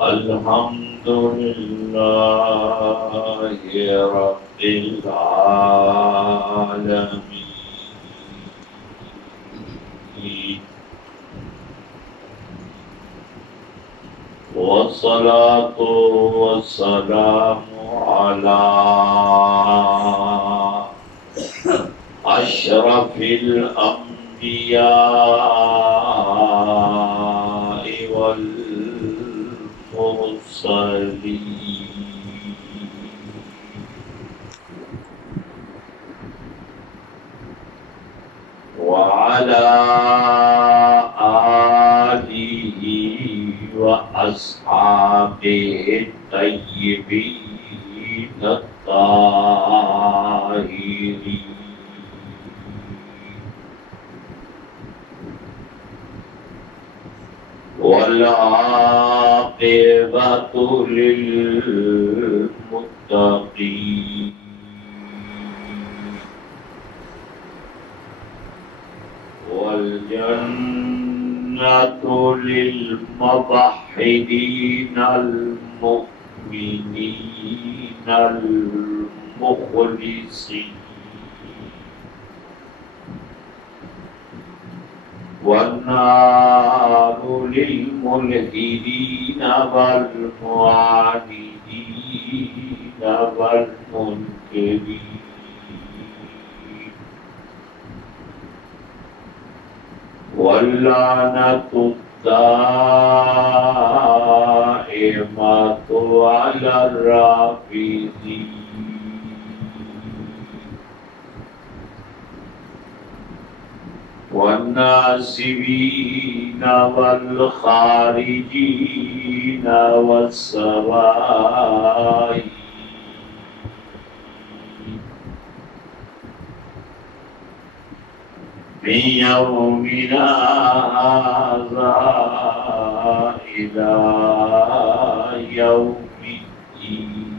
الحمد لله رب العالمين، والصلاة والسلام على أشرف الأنبياء والمرسلين، وعلى آله وأصحابه الطيبين الطاهرين، والعاقبة للمتقين، والجنة للموحدين المؤمنين المخلصين، والنار للملحدين والمعاندين والمنكرين، واللعنة الدائمة على الرافضين، والناسبين والخارجين والسرائين، من يومنا هذا إلى يوم الدين.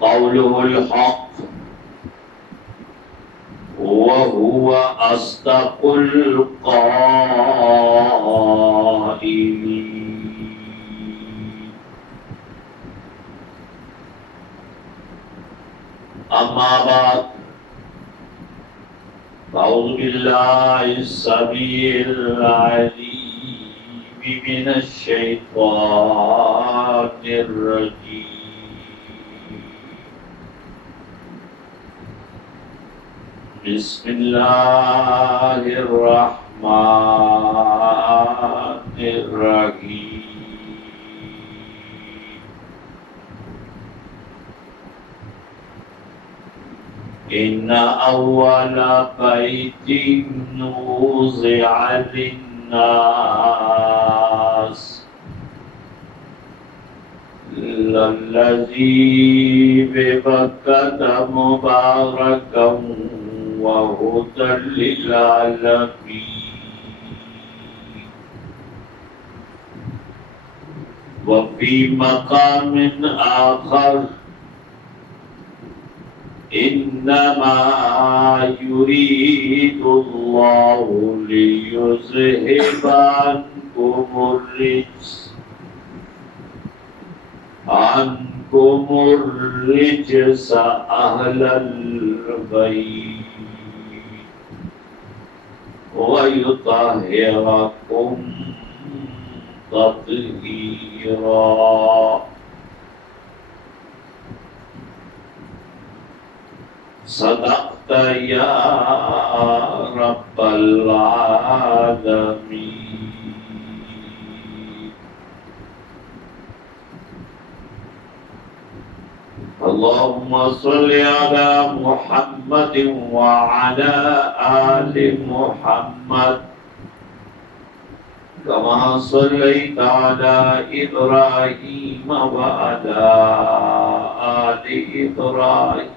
قوله الحق وهو أصدق القائلين. أما بعد، أعوذ بالله السميع العليم من الشيطان الرجيم. بسم الله الرحمن الرحيم. إن أول بيت وضع للناس للذي ببكة مباركا وهدى للعالمين. وفي مقام آخر إنما يريد الله ليذهب عنكم الرجس أهل البيت ويطهركم تطهيرا. صدقت يا رب العالمين. اللهم صل على محمد وعلى آل محمد كما صليت على إبراهيم وعلى آل إبراهيم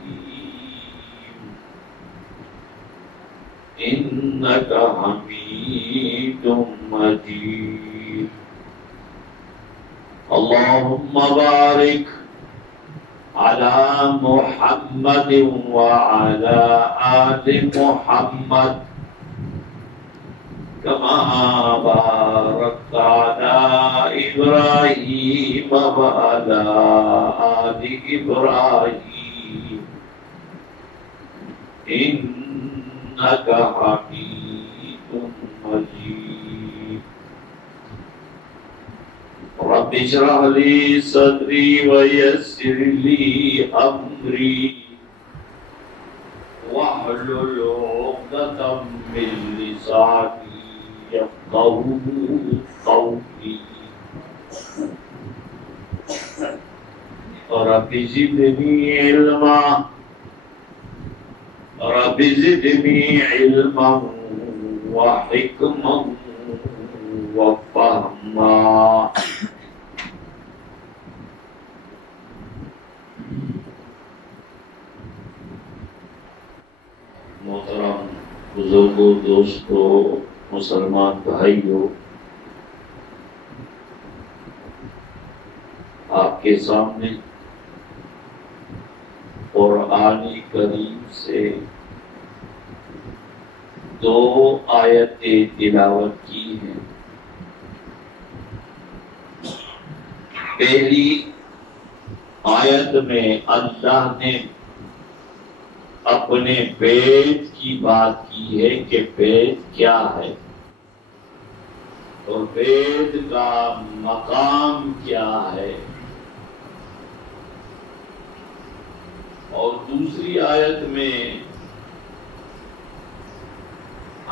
إنك حميد مجيد. اللهم بارك على محمد وعلى آل محمد كما باركت على إبراهيم وعلى آل إبراهيم إنك حميد مجيد. رب اشرح لي صدري ويسر لي أمري واحلل عقدة من لساني يفقهوا قولي. رب زدني علما رب زدني علما وحكما وفهما. محترم بزرگوں، دوستوں، مسلمان بھائیوں، آپ کے سامنے قرآن کریم سے 2 آیتیں تلاوت کی ہیں. پہلی آیت میں اللہ نے اپنے بیت کی بات کی ہے کہ بیت کیا ہے اور بیت کا مقام کیا ہے. اور دوسری آیت میں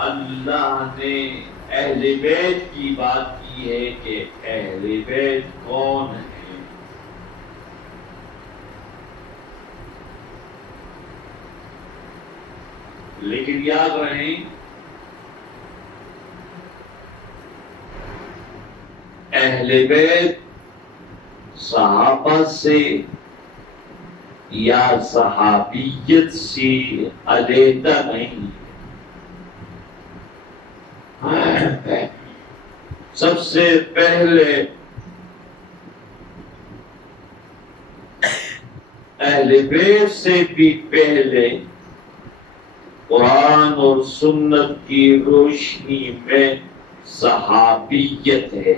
اللہ نے اہل بیت کی بات کی ہے کہ اہل بیت کون ہے. لیکن یاد رہیں اہل بیت صحابہ سے یا صحابیت سے علیحدہ نہیں. سب سے پہلے اہل بیت سے بھی پہلے قرآن اور سنت کی روشنی میں صحابیت ہے.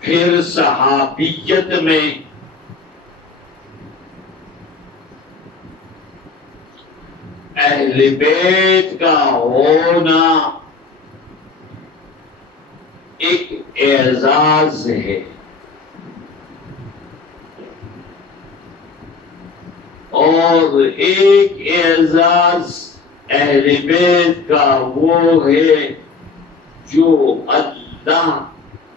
پھر صحابیت میں اہل بیت کا ہونا ایک اعزاز ہے اور ایک اعزاز اہل بیت کا وہ ہے جو اللہ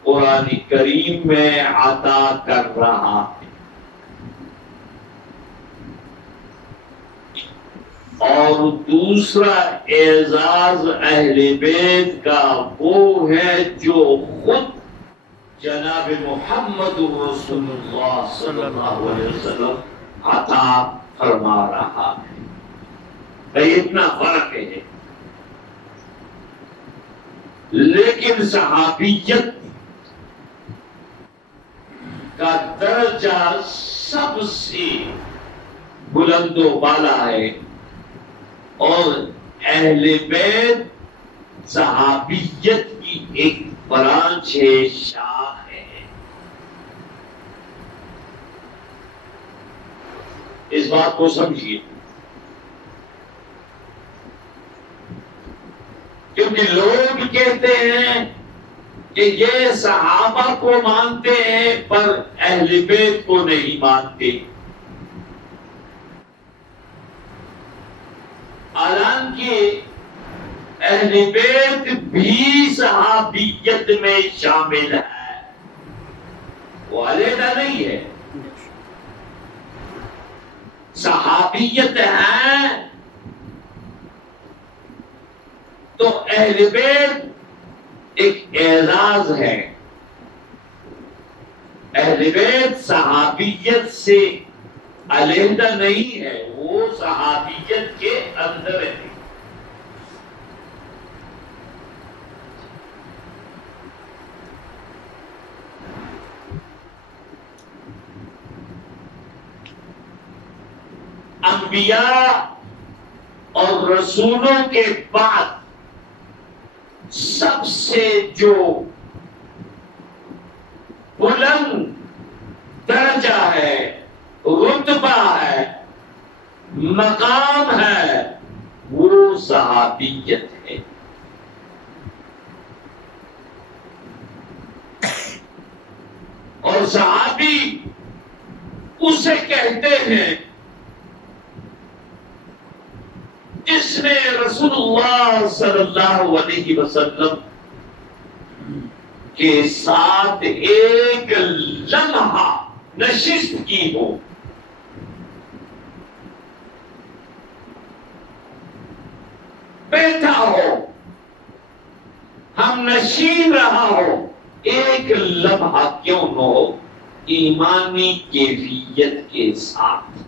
قرآن کریم میں عطا کر رہا ہے. اور دوسرا اعزاز اہل بیت کا وہ ہے جو خود جناب محمد رسول اللہ صلی اللہ علیہ وسلم عطا فرما رہا ہے. اتنا فرق ہے. لیکن صحابیت کا درجہ سب سے بلند و بالا ہے اور اہل بیت صحابیت کی ایک برانچ ہے، شاخ ہے. اس بات کو سمجھیے، کیونکہ لوگ کہتے ہیں کہ یہ صحابہ کو مانتے ہیں پر اہل بیت کو نہیں مانتے. حالانکہ اہل بیت بھی صحابیت میں شامل ہے، وہ علیحدہ نہیں ہے. صحابیت ہے تو اہل بیت ایک اعزاز ہے. اہل بیت صحابیت سے علیحدہ نہیں ہے، وہ صحابیت کے اندر ہے. انبیاء اور رسولوں کے بعد سب سے جو بلند درجہ ہے، رتبہ ہے، مقام ہے، وہ صحابیت ہے۔ اور صحابی اسے کہتے ہیں جس نے رسول اللہ صلی اللہ علیہ وسلم کے ساتھ ایک لمحہ نشست کی ہو، بیٹھا ہو، ہم نشین رہا ہو، ایک لمحہ کیوں نہ ہو، ایمانی کیفیت کے ساتھ،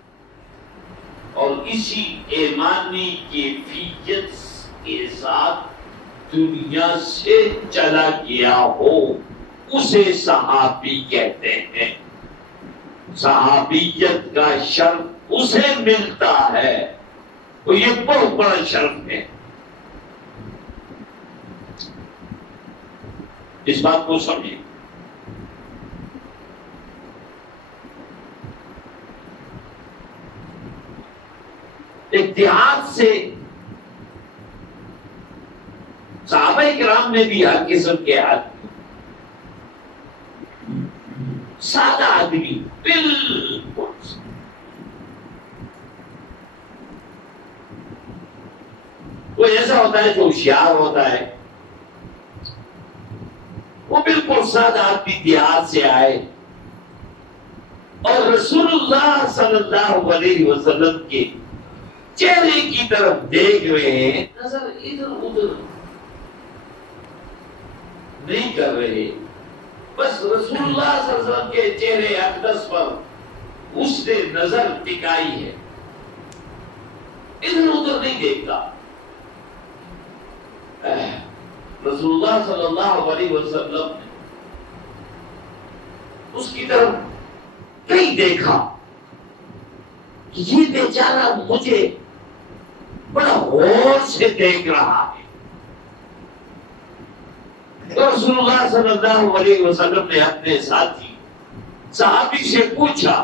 اور اسی ایمانی کیفیت کے ساتھ دنیا سے چلا گیا ہو، اسے صحابی کہتے ہیں۔ صحابیت کا شرف اسے ملتا ہے، تو یہ بہت بڑا شرف ہے۔ اس بات کو سمجھیں۔ اتحاد سے صحابہ کرام نے بھی ہر قسم کے آدمی، سادہ آدمی، بالکل کوئی ایسا ہوتا ہے جو ہوشیار ہوتا ہے، وہ بالکل سادہ آدمی دیہات سے آئے اور رسول اللہ صلی اللہ علیہ وسلم کے چہرے کی طرف دیکھ رہے ہیں، نظر ادھر ادھر نہیں کر رہے، بس رسول اللہ صلی اللہ علیہ وسلم کے چہرے اقدس پر اس نے نظر ٹکائی ہے، ادھر ادھر نہیں دیکھتا۔ رسول اللہ صلی اللہ علیہ وسلم نے اس کی طرف نہیں دیکھا کہ یہ بیچارہ مجھے بڑا غور سے دیکھ رہا ہے، تو رسول اللہ صلی اللہ علیہ وسلم نے اپنے ساتھی صحابی سے پوچھا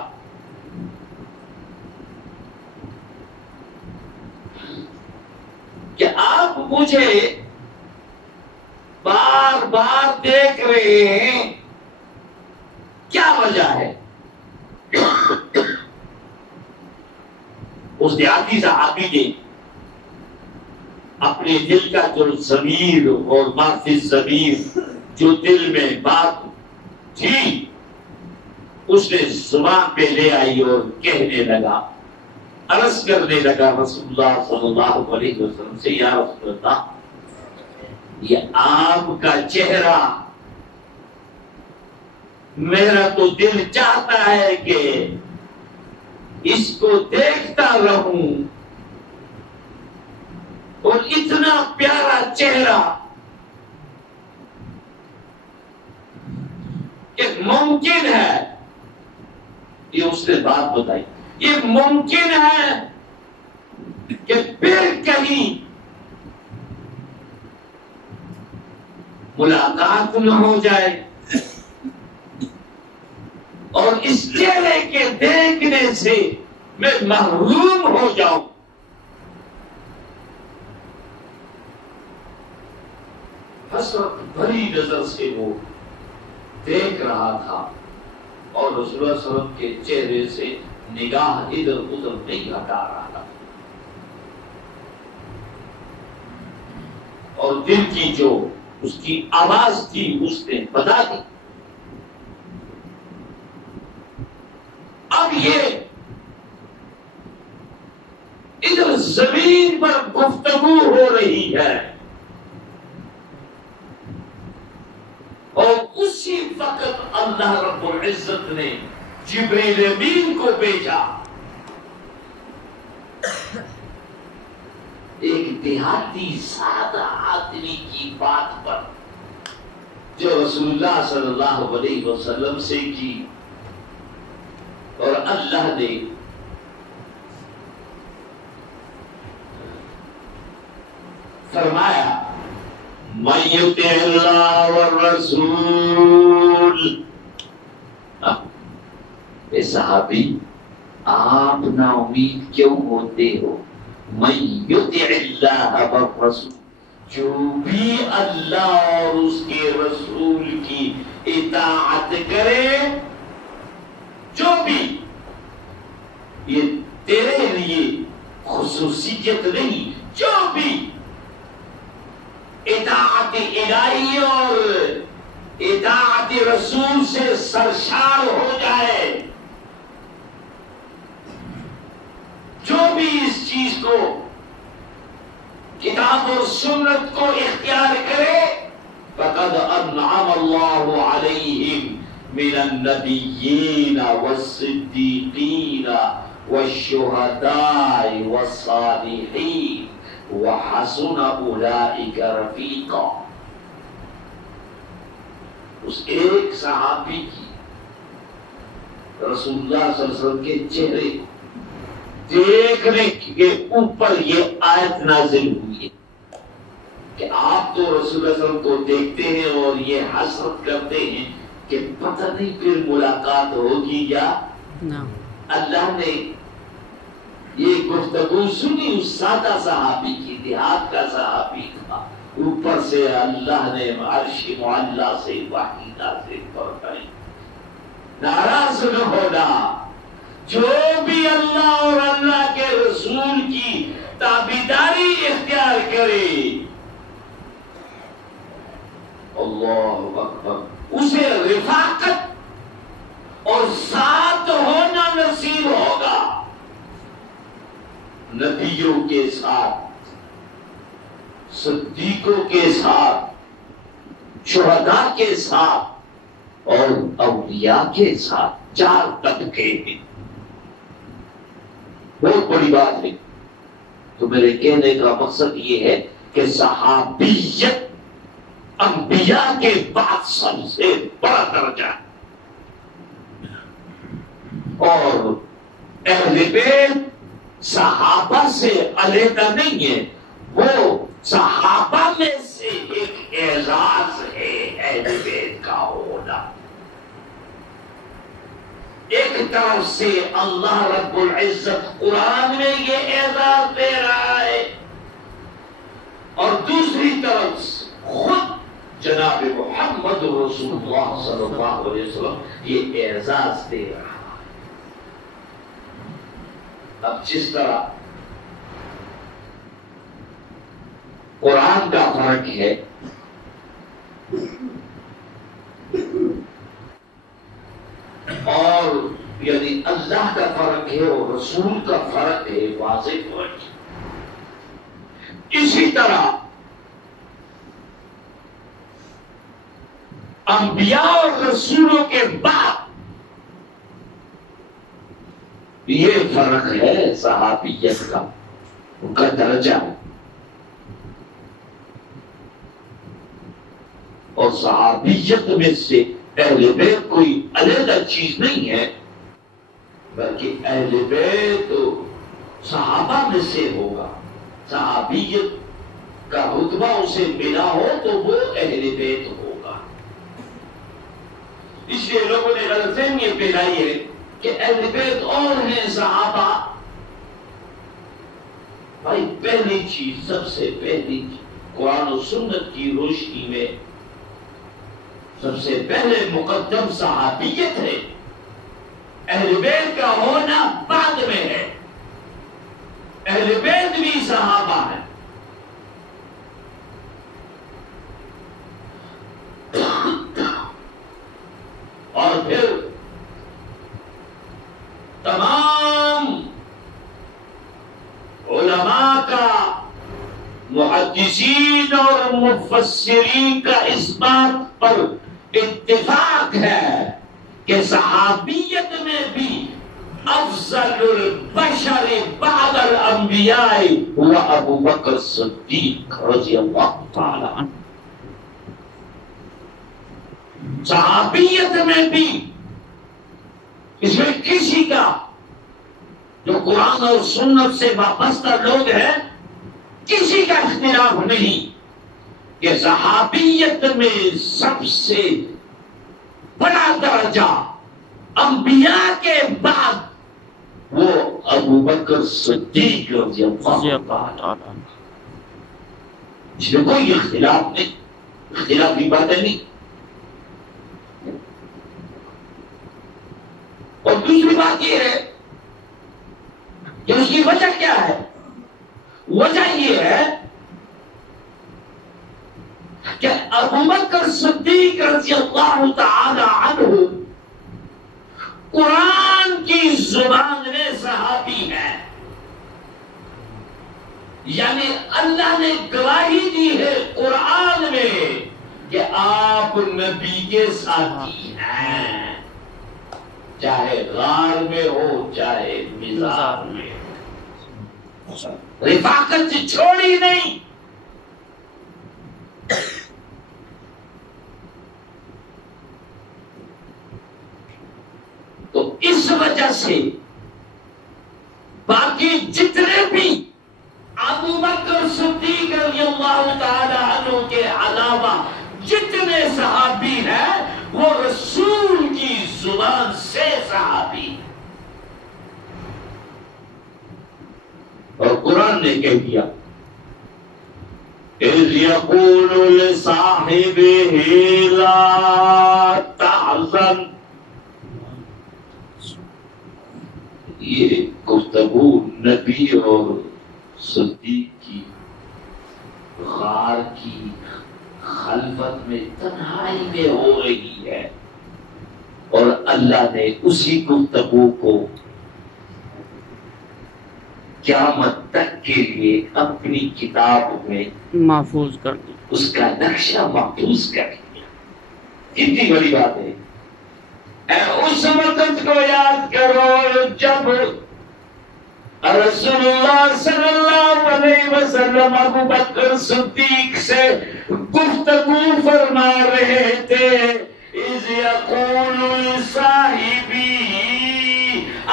کہ آپ مجھے بار بار دیکھ رہے ہیں، کیا وجہ ہے؟ اس دیہاتی صحابی نے اپنے دل کا جو ضمیر اور معافی ضمیر جو دل میں بات تھی اس نے زبان پہ لے آئی اور کہنے لگا، عرض کرنے لگا رسول اللہ صلی اللہ علیہ وسلم سے، یا رسول اللہ، یہ آپ کا چہرہ میرا تو دل چاہتا ہے کہ اس کو دیکھتا رہوں، اور اتنا پیارا چہرہ کہ ممکن ہے، یہ اس نے بات بتائی، یہ ممکن ہے کہ پھر کہیں ملاقات نہ ہو جائے اور اس چہرے کے دیکھنے سے میں محروم ہو جاؤں۔ حسرت بھری نظر سے وہ دیکھ رہا تھا اور رسول اللہ صلی اللہ علیہ وسلم کے چہرے سے نگاہ ادھر ادھر نہیں ہٹا رہا تھا، اور دل کی جو اس کی آواز تھی اس نے بتا دی۔ اب یہ ادھر زمین پر گفتگو ہو رہی ہے اور اسی وقت اللہ رب العزت نے جبریل امین کو بھیجا، ایک دیہاتی سادہ آدمی کی بات پر جو رسول اللہ صلی اللہ علیہ وسلم سے کی، اور اللہ نے فرمایا من یطع اللہ والرسول. اے صحابی آپ نا امید کیوں ہوتے ہو؟ من یطع اللہ والرسول، جو بھی اللہ اور اس کے رسول کی اطاعت کرے، جو بھی، یہ تیرے لیے خصوصیت نہیں، جو بھی اطاعت الہی اور اطاعت رسول سے سرشار ہو جائے، جو بھی اس چیز کو، کتاب اور سنت کو اختیار کرے، فقد انعم اللہ علیہم من النبیین والصدیقین والشہداء والصالحین وحسن اولئک رفیقا. اس ایک صحابی کی رسول اللہ صلی اللہ علیہ وسلم کے چہرے دیکھنے کے اوپر یہ آیت نازل ہوئی ہے کہ آپ تو رسول اللہ صلی اللہ علیہ وسلم کو دیکھتے ہیں اور یہ حسرت کرتے ہیں کہ پتہ نہیں پھر ملاقات ہوگی یا نہ. اللہ نے یہ گفتگو سنی اس سادہ صحابی کی، دیہات کا صحابی تھا، اوپر سے اللہ نے عرش معلیٰ سے وحی نازل فرمائی. ناراض نہ ہونا، جو بھی اللہ اور اللہ کے رسول کی تابعداری اختیار کرے، اللہ اکبر، اسے رفاقت اور ساتھ ہونا نصیب ہوگا، نبیوں کے ساتھ، صدیقوں کے ساتھ، شہداء کے ساتھ اور اولیاء کے ساتھ. 4 طبقے ہیں. بہت بڑی بات ہے. تو میرے کہنے کا مقصد یہ ہے کہ صحابیت انبیاء کے بعد سب سے بڑا درجہ ہے، اور اہل بیت صحابہ سے علیحدہ نہیں ہے، وہ صحابہ میں سے ایک اعزاز ہے اہل بیت کا ہونا. ایک طرف سے اللہ رب العزت قرآن میں یہ اعزاز دے رہا ہے، اور دوسری طرف خود جناب محمد رسول اللہ صلی اللہ علیہ وسلم یہ اعزاز دے رہا ہے. اب جس طرح قرآن کا فرق ہے، اور یعنی اللہ کا فرق ہے اور رسول کا فرق ہے، واضح فرق. اسی طرح انبیاء اور رسولوں کے بعد یہ فرق ہے صحابیت کا، ان کا درجہ. اور صحابیت میں سے اہل بیت کوئی علیحدہ چیز نہیں ہے، بلکہ اہل بیت صحابہ میں سے ہوگا. صحابیت کا رتبہ اسے ملا ہو تو وہ اہل بیت ہوگا. اس لیے لوگوں نے غلط فہمی پھیلائی ہے کہ اہل بیت اور ہیں صحابہ. بھائی پہلی چیز، سب سے پہلی قرآن و سنت کی روشنی میں سب سے پہلے مقدم صحابیت ہے. اہل بیت کا ہونا بعد میں ہے. اہل بیت بھی صحابہ ہیں. اور پھر تمام علماء کا، محدثین اور مفسرین کا اس بات پر اتفاق ہے کہ صحابیت میں بھی افضل البشر بعد الانبیاء ہوا ابو بکر صدیق رضی اللہ تعالی عنہ. صحابیت میں بھی اس میں کسی کا جو قرآن اور سنت سے وابستہ لوگ ہیں کسی کا اختلاف نہیں کہ صحابیت میں سب سے بڑا درجہ انبیاء کے بعد وہ ابو بکر صدیق رضی اللہ عنہ، جس میں کوئی اختلاف نہیں، اختلافی باتیں نہیں۔ اور دوسری بات یہ ہے کہ اس کی وجہ کیا ہے؟ وجہ یہ ہے کہ ابو بکر صدیق رضی اللہ تعالی عنہ قرآن کی زبان میں صحابی ہے، یعنی اللہ نے گواہی دی ہے قرآن میں کہ آپ نبی کے ساتھی ہیں، چاہے غار میں ہو چاہے مزار میں، رفاقت سے چھوڑی نہیں۔ تو اس وجہ سے باقی جتنے بھی ابو بکر صدیق رضی اللہ تعالی عنہ کے علاوہ جتنے صحابی ہیں وہ رسول کی زبان سے صحابی ہیں، اور قرآن نے کہہ دیا اِذْ يَقُولُ لِصَاحِبِهِ لَا تَحْزَنْ، یہ گفتگو نبی اور صدیق کی غار کی خلوت میں تنہائی میں ہو رہی ہے، اور اللہ نے اسی گفتگو کو قیامت تک کے لیے اپنی کتاب میں محفوظ کر دیا، اس کا نقشہ محفوظ کر دیا۔ کتنی بڑی بات ہے۔ اس وقت کو یاد کرو جب رسول اللہ صلی اللہ علیہ وسلم ابو بکر صدیق سے گفتگو فرما رہے تھے، اِذْ يَقُولُ لِصَاحِبِهِ،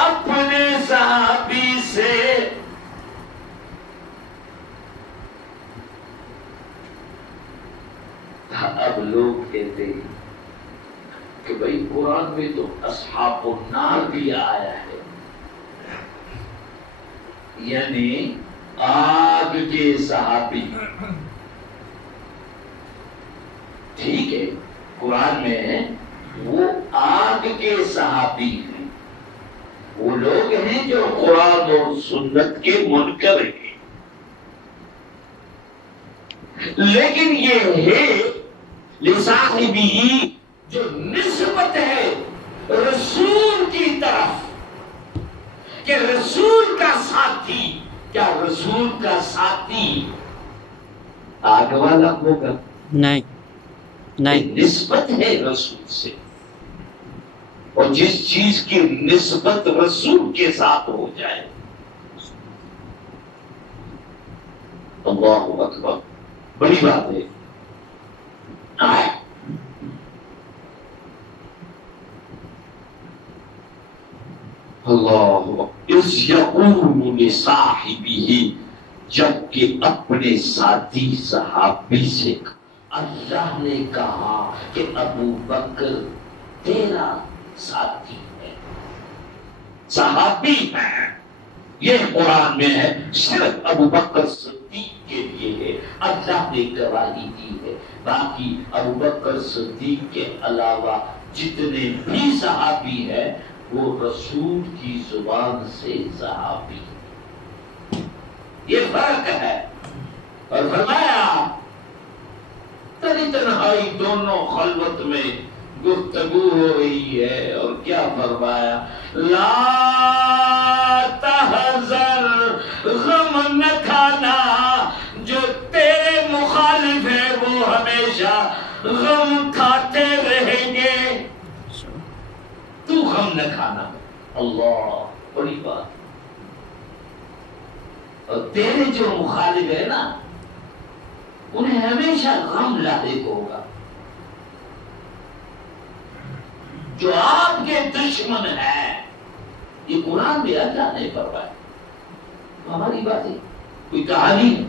اپنے صحابی سے اب لوگ کہتے ہیں کہ بھئی قرآن میں تو اصحاب النار بھی آیا ہے، یعنی آگ کے صحابی۔ ٹھیک ہے، قرآن میں وہ آگ کے صحابی ہیں، وہ لوگ ہیں جو قرآن اور سنت کے منکر ہیں، لیکن یہ ہے لصاحبہ جو نسبت ہے رسول کی طرف، کہ رسول کا ساتھی، کیا رسول کا ساتھی آگ والا ہوگا؟ نہیں نہیں، نسبت ہے رسول سے، اور جس چیز کی نسبت رسول کے ساتھ ہو جائے، اللہ اکبر، بڑی بات ہے۔ اللہ اِذْ يَقُولُ لِصَاحِبِهِ، جبکہ اپنے ساتھی صحابی سے اللہ نے کہا کہ ابو بکر تیرا ساتھی ہے، صحابی ہے، یہ قرآن میں ہے، صرف ابو بکر صدیق کے لیے ہے، اللہ نے گواہی دی ہے، باقی ابو بکر صدیق کے علاوہ جتنے بھی صحابی ہیں وہ رسول کی زبان سے صحابی، یہ فرق ہے۔ اور فرمایا تنی تنہائی دونوں خلوت میں گفتگو ہو رہی ہے، اور کیا فرمایا؟ لا تحزن، غم نہ کھانا، جو تیرے مخالف ہے وہ ہمیشہ غم کھاتے رہیں گے، تو غم نہ کھانا۔ اللہ، بڑی بات۔ اور تیرے جو مخالف ہے نا انہیں ہمیشہ غم لاحق ہوگا، جو آپ کے دشمن ہیں، یہ قرآن میں اللہ نے فرمایا، ہماری بات ہے، کوئی کہانی ہے،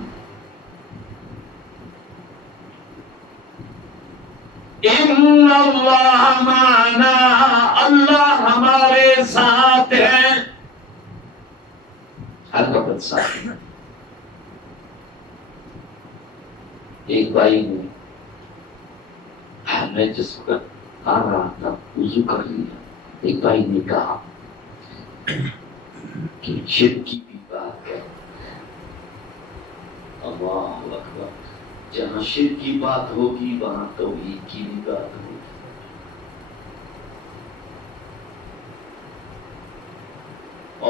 ان اللہ معنا، اللہ ہمارے ساتھ ہے، ہر وقت ساتھ ہے۔ ایک بھائی نے، میں جس وقت آ رہا تھا وضو کر لیا، ایک بھائی نے کہا کہ شرک کی بھی بات ہے۔ اللہ اکبر، جہاں شرک کی بات ہوگی وہاں توحید کی بھی بات ہوگی۔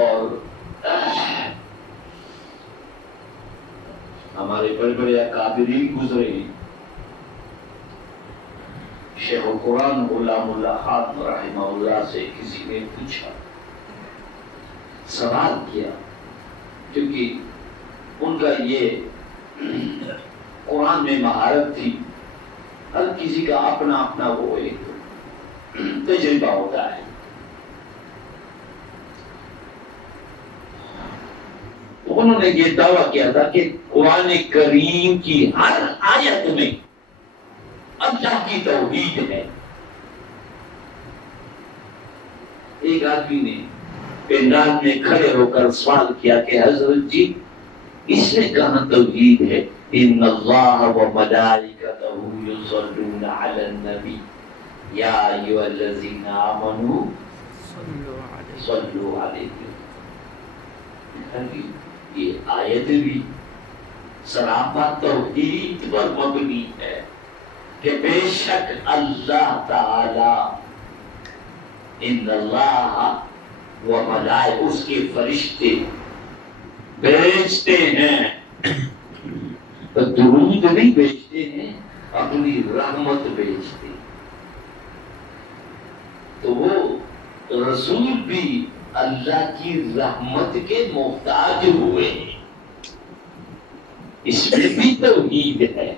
اور ہمارے بڑے بڑے اکابرین گزرے ہیں، شیخ القرآن غلام اللہ خان رحمہ اللہ سے کسی نے پوچھا، سوال کیا، کیونکہ ان کا یہ قرآن میں مہارت تھی، ہر کسی کا اپنا اپنا وہ ایک تجربہ ہوتا ہے۔ تو انہوں نے یہ دعویٰ کیا تھا کہ قرآن کریم کی ہر آیت میں اللہ کی توحید ہے۔ ایک آدمی نے پنڈال میں کھڑے ہو کر سوال کیا کہ حضرت جی اس میں کہاں توحید ہے؟ ان اللہ و ملائکتہ یصلون علی النبی یا ایھا الذین آمنوا صلوا علیہ۔ یہ آیت بھی سراپا توحید پر مبنی ہے کہ بے شک اللہ تعالی، ان اللہ و ملائکہ، اس کے فرشتے بیچتے ہیں، درود نہیں بیچتے ہیں، اپنی رحمت بیچتے ہیں۔ تو وہ رسول بھی اللہ کی رحمت کے محتاج ہوئے ہیں، اس میں بھی توحید ہے۔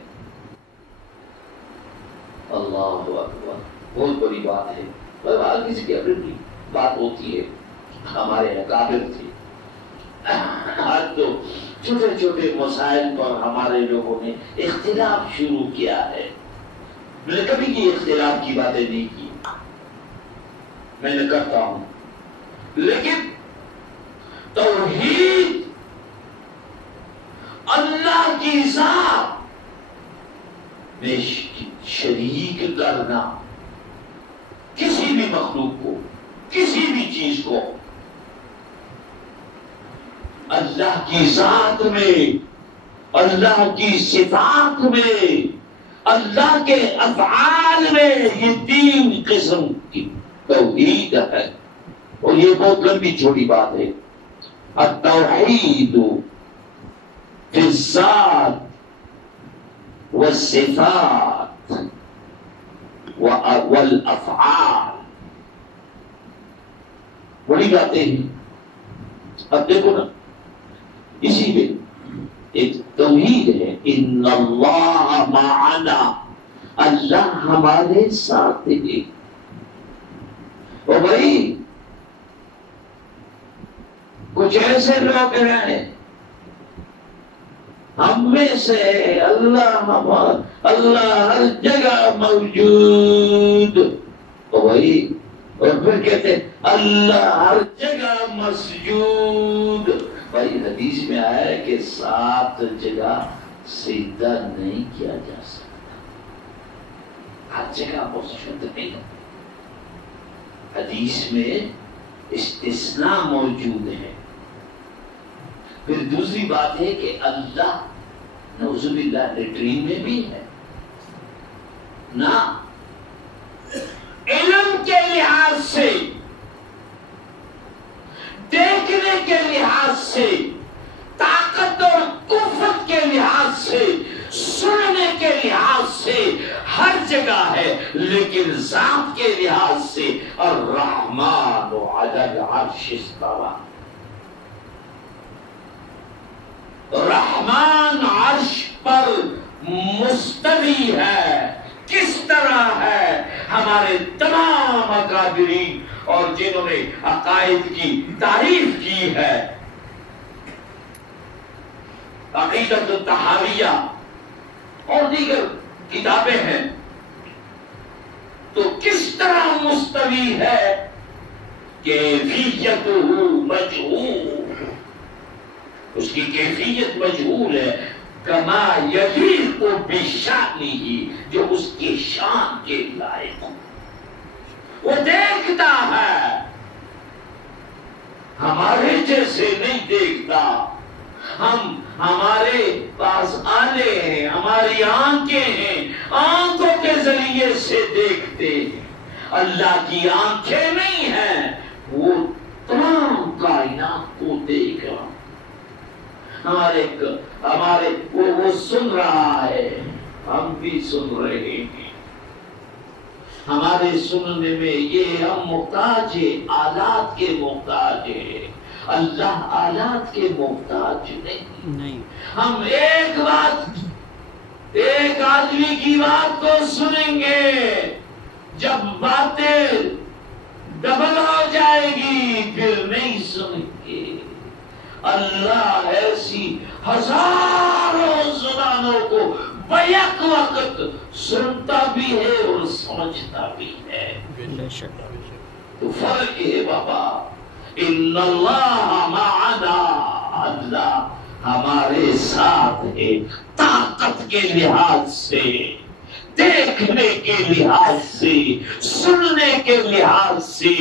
اللہ اکبر، بہت بڑی بات ہے۔ ہر کسی کی اپنی بات ہوتی ہے، ہمارے اکابر تھے، آج تو چھوٹے چھوٹے مسائل پر ہمارے لوگوں نے اختلاف شروع کیا ہے۔ میں نے کبھی کی اختلاف کی باتیں نہیں کی، میں نے کرتا ہوں، لیکن توحید اللہ کی ذات میں شریک کرنا کسی بھی مخلوق کو، کسی بھی چیز کو، اللہ کی ذات میں، اللہ کی صفات میں، اللہ کے افعال میں، یہ تین قسم کی توحید ہے۔ اور یہ بہت لمبی چھوٹی بات ہے۔ التوحید فی الذات والصفات والافعال، بڑی باتیں ہیں۔ اب دیکھو نا، اسی میں ایک توحید ہے، ان اللہ معنا، اللہ ہمارے ساتھ ہے۔ اور بھائی کچھ ایسے لوگ ہیں ہم میں سے اللہ ہر جگہ موجود، اور بھائی اور پھر کہتے ہیں اللہ ہر جگہ مسجود۔ بھائی حدیث میں آیا ہے کہ 7 جگہ سجدہ نہیں کیا جا سکتا، ہر جگہ مسجود نہیں۔ حدیث میں استثناء موجود ہے۔ پھر دوسری بات ہے کہ اللہ نعوذ باللہ لیٹرین میں بھی ہے نہ، علم کے لحاظ سے، دیکھنے کے لحاظ سے، طاقت اور قوت کے لحاظ سے، سننے کے لحاظ سے ہر جگہ ہے، لیکن ذات کے لحاظ سے الرحمن علی العرش استوی، رحمان عرش پر مستوی ہے۔ کس طرح ہے؟ ہمارے تمام اکابرین اور جنہوں نے عقائد کی تعریف کی ہے، عقیدۃ الطحاویہ اور دیگر کتابیں ہیں، تو کس طرح مستوی ہے؟ کیفیتہ مجہول، اس کی کیفیت مجہول ہے، کما یلیق بشأنہ، جو اس کی شان کے لائق ہو۔ وہ دیکھتا ہے، ہمارے جیسے نہیں دیکھتا۔ ہمارے پاس آلے ہیں، ہماری آنکھیں ہیں، آنکھوں کے ذریعے سے دیکھتے ہیں۔ اللہ کی آنکھیں نہیں ہیں، وہ تمام کائنات کو دیکھ رہا۔ ہمارے وہ سن رہا ہے، ہم بھی سن رہے ہیں۔ ہمارے سننے میں یہ ہم محتاج ہیں، آلات کے محتاج ہیں۔ اللہ آلات کے محتاج نہیں۔ ہم ایک آدمی کی بات کو سنیں گے، جب باتیں ڈبل ہو جائے گی پھر نہیں سنیں گے۔ اللہ ایسی ہزاروں زبانوں کو بیک وقت سنتا بھی ہے اور سمجھتا بھی ہے۔ تو فرق ہے بابا، ان اللہ معنا، اللہ ہمارے ساتھ ہے، طاقت کے لحاظ سے، دیکھنے کے لحاظ سے، سننے کے لحاظ سے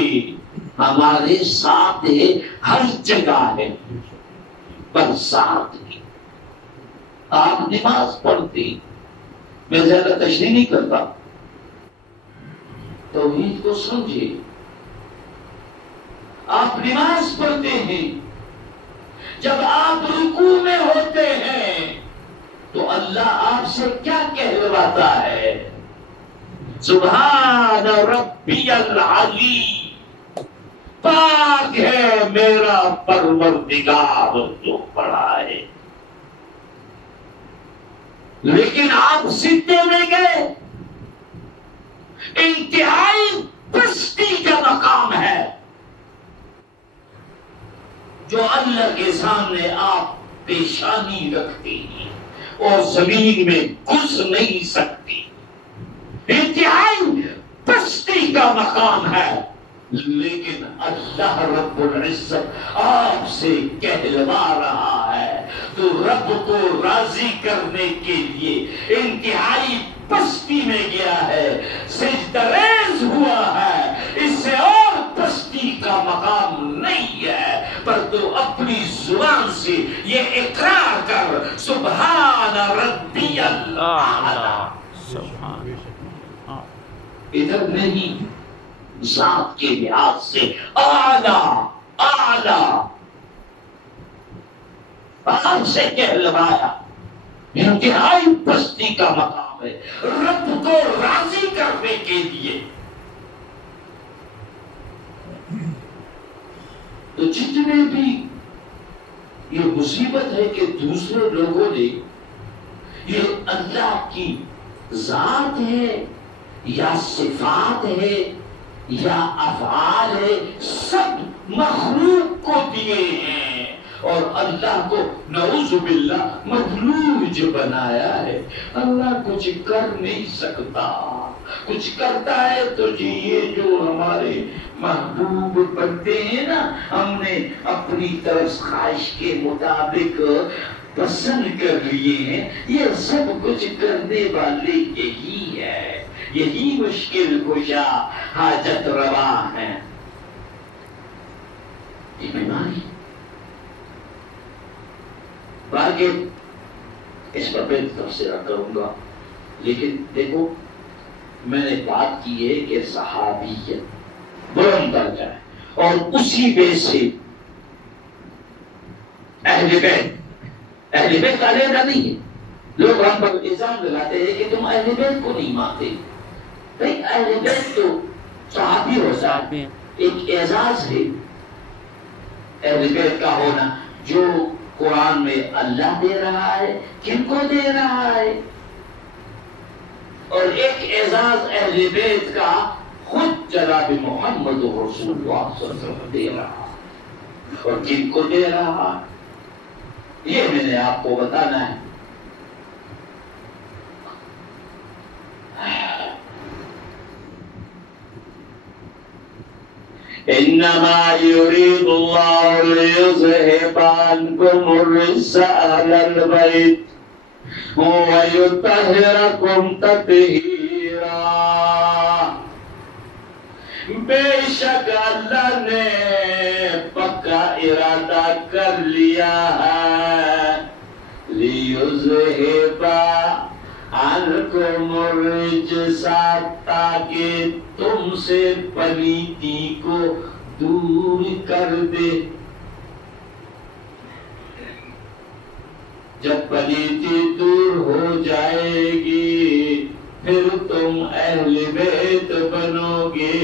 ہمارے ساتھ ہے، ہر جگہ ہے، پر ساتھ ہے۔ آپ نماز پڑھتی، میں زیادہ تشریح نہیں کرتا، توحید کو سمجھے۔ آپ نماز پڑھتے ہیں، جب آپ رکوع میں ہوتے ہیں تو اللہ آپ سے کیا کہلواتا ہے؟ سبحان ربی العلی، پاک ہے میرا پروردگار جو بڑا ہے۔ لیکن آپ سجدے میں گئے، انتہائی پستی کا مقام ہے جو اللہ کے سامنے آپ پیشانی رکھتے ہیں اور زمین میں گھس نہیں سکتی، انتہائی پستی کا مقام ہے۔ لیکن اللہ رب العزت آپ سے کہلوا رہا ہے، تو رب کو راضی کرنے کے لیے انتہائی پستی میں گیا ہے، سجدہ ریز ہوا ہے، اس سے اور پستی کا مقام نہیں ہے، پر تو اپنی زبان سے یہ اقرار کر، سبحان ربی الاعلی، ادھر نہیں، ذات کے لحاظ سے اعلیٰ اعلیٰ آپ سے کہلوایا، انتہائی پستی کا مقام ہے رب کو راضی کرنے کے لیے۔ تو جتنے بھی یہ مصیبت ہے کہ دوسرے لوگوں نے یہ اللہ کی ذات ہے یا صفات ہے یا افعال ہے، سب مخلوق کو دیے ہیں، اور اللہ کو نعوذ باللہ مدلوج بنایا ہے۔ اللہ کچھ کر نہیں سکتا، کچھ کرتا ہے تو جی یہ جو ہمارے محبوب بنتے ہیں نا، ہم نے اپنی طرف خواہش کے مطابق پسند کر لیے ہیں، یہ سب کچھ کرنے والے یہی ہے، یہی مشکل کشا حاجت روا ہے۔ یہ بیماری باقی اس پر میں تفسیر کروں گا، لیکن دیکھو میں نے بات کی ہے کہ صحابیت بلند درجہ ہے، اور اسی بے سے اہل بیت کا علیحدہ نہیں ہے۔ لوگ ہم پر الزام لگاتے ہیں کہ تم اہل بیت کو نہیں مانتے۔ بھئی اہل بیت تو صحابی ہوتا ہے، ایک اعزاز ہے اہل بیت کا ہونا، جو قرآن میں اللہ دے رہا ہے، کن کو دے رہا ہے، اور ایک اعزاز اہل بیت کا خود جناب محمد رسول اللہ صلی اللہ علیہ وسلم دے رہا ہے، اور کن کو دے رہا ہے یہ میں نے آپ کو بتانا ہے۔ انما يريد الله ليذهب عنكم الرجس اهل البيت ويطهركم تطہیرا. بے شک اللہ نے پکا ارادہ کر لیا ہے لیذہب عنکم الرجس تاکہ تم سے پلیتی کو دور کر دے. جب پلیتی دور ہو جائے گی پھر تم اہل بیت بنو گے.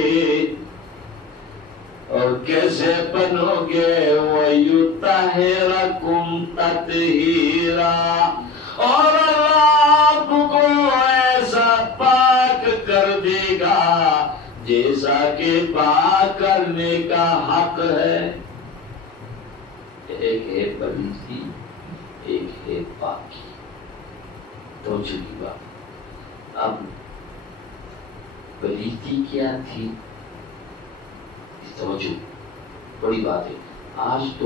اور کیسے بنو گے؟ وَيُطَهِّرَكُمْ تَطْهِيرًا. اور اللہ آپ کو ایسا پاک کر دے گا جیسا کہ پاک کرنے کا حق ہے. ایک ہے پلیتی، ایک ہے پاکی. توجہ کی بات. اب پلیتی کیا تھی؟ توجہ بڑی بات ہے. آج تو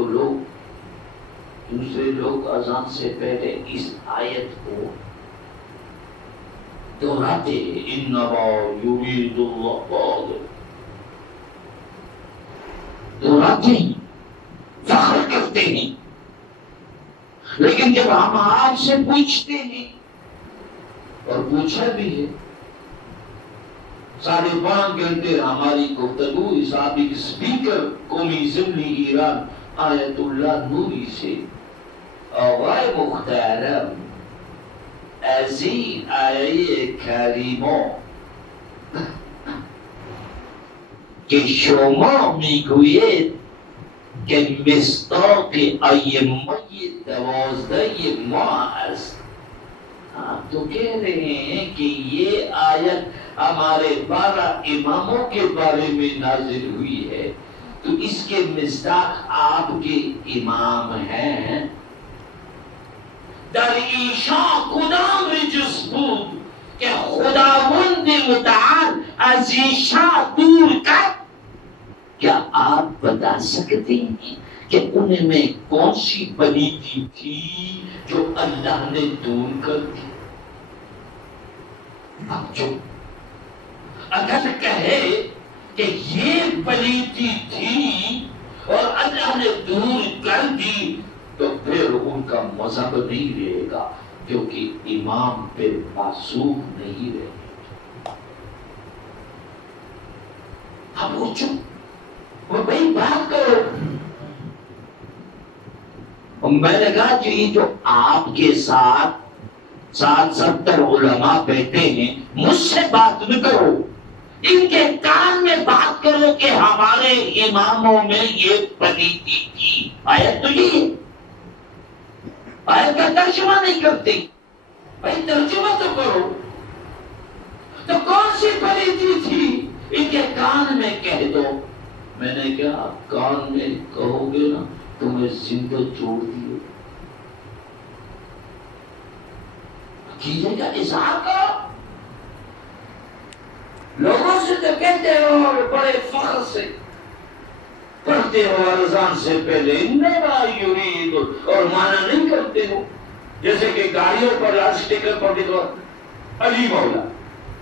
دوسرے لوگ اذان سے پہلے اس آیت کو دہراتے ہیں. انما یرید اللہ، دہراتے ہیں، فخر کرتے ہیں. لیکن جب ہم آپ سے پوچھتے ہیں، اور پوچھا بھی ہے، 5.5 گھنٹے ہماری گفتگو سابق اسپیکر قومی اسمبلی ایران آیت اللہ نوری سے، آوائے محترم ایسی آیے کریموں کہ شما میگوید کہ مصداق ائمه 12 ماه است. آپ تو کہہ رہے ہیں کہ یہ آیت ہمارے 12 اماموں کے بارے میں نازل ہوئی ہے، تو اس کے مصداق آپ کے امام ہیں. در ایشان کدام رجس بود کہ خداوند متعال از ایشان دور کر؟ کیا آپ بتا سکتے ہیں کہ ان میں کون سی پلیتی تھی جو اللہ نے دور کر دی؟ اب جو اگر کہے کہ یہ پلیتی تھی اور اللہ نے دور کر دی تو پھر ان کا مذہب نہیں رہے گا، کیونکہ امام پہ معصوم نہیں رہے گا. اب وہ چپ، وہ بھائی بات کرو. میں نے کہا کہ یہ جو آپ کے ساتھ 70 علماء بیٹھے ہیں، مجھ سے بات نہ کرو، ان کے کان میں بات کرو کہ ہمارے اماموں میں یہ پلیتی تھی. آیت تو یہ ہے، آیت کا ترجمہ نہیں کرتے. بھائی ترجمہ تو کرو. تو کون سی پلیتی تھی ان کے کان میں کہہ دو. میں نے کہا کان میں کہو گے نا تمہیں زندہ چھوڑ دیے. عقیدے کا اظہار کرو. لوگوں سے تو کہتے ہو بڑے فخر سے پڑھتے ہو اذان سے پہلے انما یرید، اور مانا نہیں کرتے ہو. جیسے کہ گاڑیوں پر لاؤڈ اسپیکر پر دیکھو علی مولا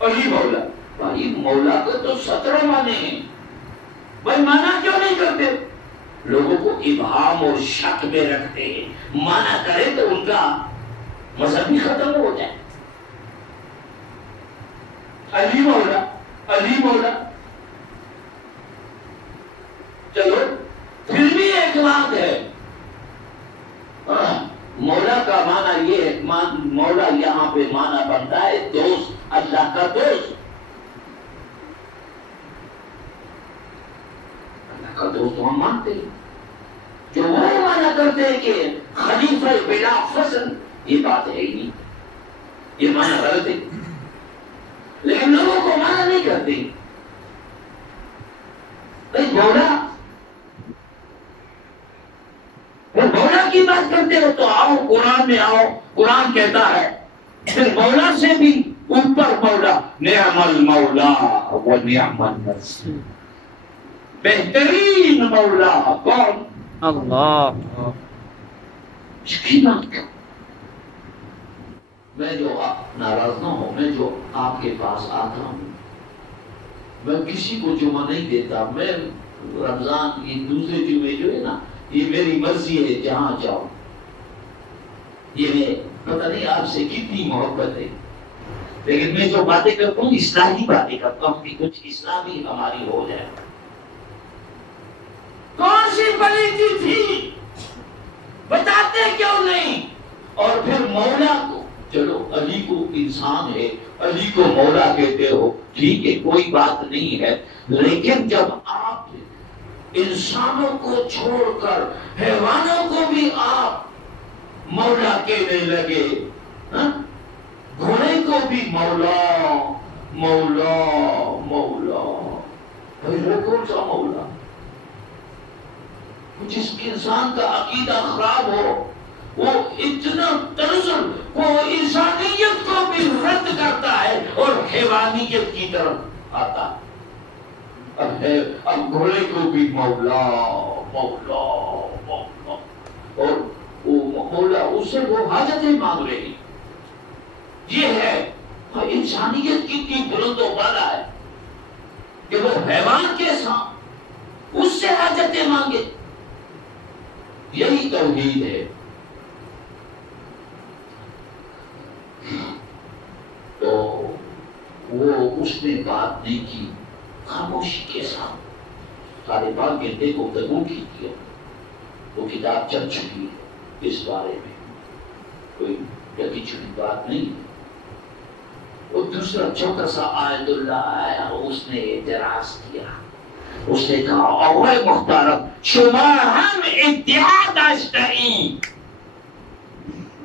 علی مولا. بھائی مولا کو تو 17 مانے ہیں، بھائی مانا کیوں نہیں کرتے؟ لوگوں کو ابہام اور شک میں رکھتے ہیں. مانا کرے تو ان کا مذہب بھی ختم ہو جائے. علی مولا علی مولا. چلو پھر بھی ایک بات ہے، مولا کا معنی یہ ہے، مولا یہاں پہ معنی بنتا ہے دوست، اللہ کا دوست. اللہ کا دوست ہم مانتے ہیں. جو وہ معنی کرتے ہیں کہ خلیفہ بلا فصل، یہ بات ہے ہی نہیں، یہ معنی غلط ہے. لیکن لوگوں کو معنی نہیں کرتے. مولا کی بات کرتے ہو تو آؤ قرآن میں آؤ. قرآن کہتا ہے پھر مولا سے بھی اوپر مولا، نعم المولا و نعم النصیر. بہترین مولا کون؟ اللہ. اس کی بات کرو. میں جو ناراض نہ ہوں، میں جو آپ کے پاس آتا ہوں، میں کسی کو جمعہ نہیں دیتا. میں رمضان یہ دوسرے جمعے جو ہے نا، یہ میری مرضی ہے، جہاں جاؤ. یہ میں پتہ نہیں آپ سے کتنی محبت ہے، لیکن میں جو باتیں کرتا ہوں اصلاحی باتیں کرتا ہوں کہ کچھ اصلاح بھی ہماری ہو جائے. کون سی پلیتی تھی بتاتے کیوں نہیں؟ اور پھر مولا کو، چلو علی کو انسان ہے، علی کو مولا کہتے ہو، ٹھیک ہے کوئی بات نہیں ہے، لیکن جب آپ انسانوں کو چھوڑ کر حیوانوں کو بھی آپ مولا کہنے لگے، گھوڑے کو بھی مولا مولا مولا، وہ کون سا مولا؟ جس انسان کا عقیدہ خراب ہو، وہ اتنا تنزل، وہ انسانیت کو بھی رد کرتا ہے اور حیوانیت کی طرف آتا ہے. اب گھوڑے کو بھی مولا مولا مولا، اور وہ مولا اس سے وہ حاجتیں مانگ رہی. یہ ہے انسانیت کی بلند و بالا ہے کہ وہ حیوان کے ساتھ اس سے حاجتیں مانگے. یہی توحید ہے. تو وہ اس نے بات نہیں کی، خاموشی کے ساتھ سارے بار گھنٹے گفتگو کی. وہ کتاب چل چکی ہے، اس بارے میں کوئی ڈکی چھٹی بات نہیں ہے. وہ دوسرا چھوٹا سا آیت اللہ آیا، اس نے اعتراض کیا. اس نے کہا اوے محترم، شما ہم اتحاد اشتئی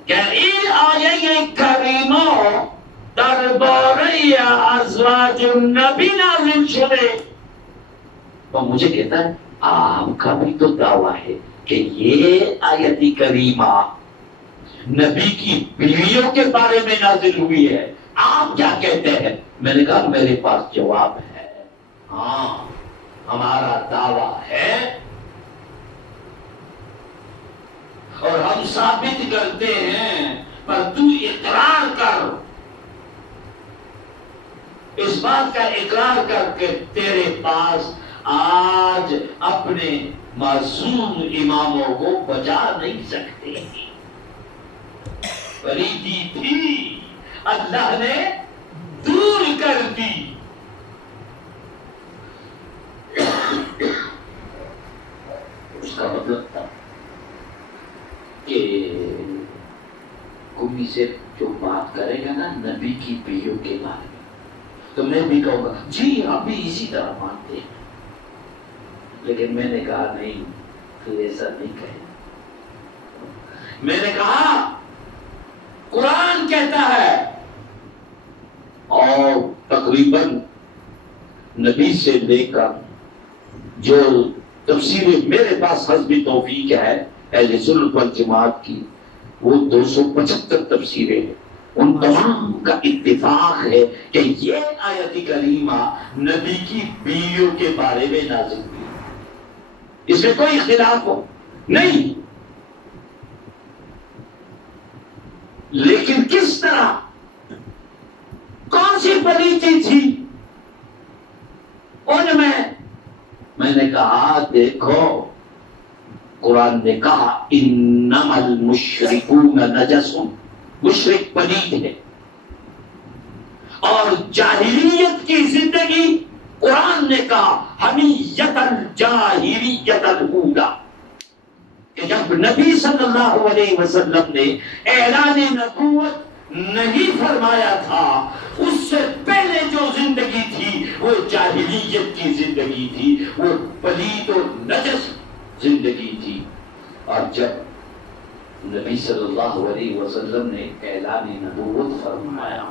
کہ این آیه کریمه درباره ازواج النبی نازل شده. تو مجھے کہتا ہے آپ کا بھی تو دعویٰ ہے کہ یہ آیت کریمہ نبی کی بیویوں کے بارے میں نازل ہوئی ہے، آپ کیا کہتے ہیں؟ میں نے کہا میرے پاس جواب ہے. ہاں ہمارا دعویٰ ہے اور ہم ثابت کرتے ہیں، پر تو اقرار کر، اس بات کا اقرار کر کے تیرے پاس آج اپنے معصوم اماموں کو بچا نہیں سکتے. فریدی تھی اللہ نے دور کر دی. اس کا مطلب تھا کہ کوئی سے جو بات کرے گا نا نبی کی بیویوں کے بارے میں، تو میں بھی کہوں گا جی ہم بھی اسی طرح مانتے ہیں. لیکن میں نے کہا نہیں، تو ایسا نہیں کہے. میں نے کہا قرآن کہتا ہے، اور تقریباً نبی سے لے کر جو تفسیریں میرے پاس حسب توفیق ہے اہل سنت والجماعت کی، وہ 275 تفسیریں ہیں. ان تمام کا اتفاق ہے کہ یہ آیت کریمہ نبی کی بیویوں کے بارے میں نازل ہوئی. اس میں کوئی اختلاف ہو نہیں. لیکن کس طرح، کون سی پلیتی تھی ان میں نے کہا دیکھو قرآن نے کہا انما المشرکون نجس، مشرک پلید ہے. اور جاہلیت کی زندگی قرآن نے کہا حمیت الجاہلیت الاولی، کہ جب نبی صلی اللہ علیہ وسلم نے اعلان نبوت نہیں فرمایا تھا، اس سے پہلے جو زندگی تھی وہ جاہلیت کی زندگی تھی، وہ پلید و نجس زندگی تھی. اور جب نبی صلی اللہ علیہ وسلم نے اعلان نبوت فرمایا،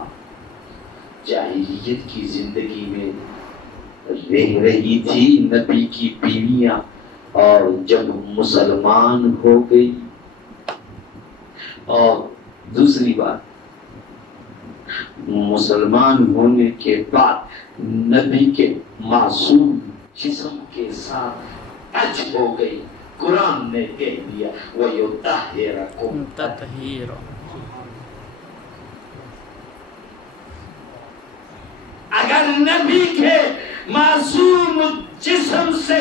جاہلیت کی زندگی میں رہ رہی تھی نبی کی بیویاں، اور جب مسلمان ہو گئی. اور دوسری بات، مسلمان ہونے کے بعد نبی کے معصوم جسم کے ساتھ ٹچ ہو گئی، قرآن نے کہہ دیا وَيُطَهِّرَكُمْ تطہیرا۔ اگر نبی کے معصوم جسم سے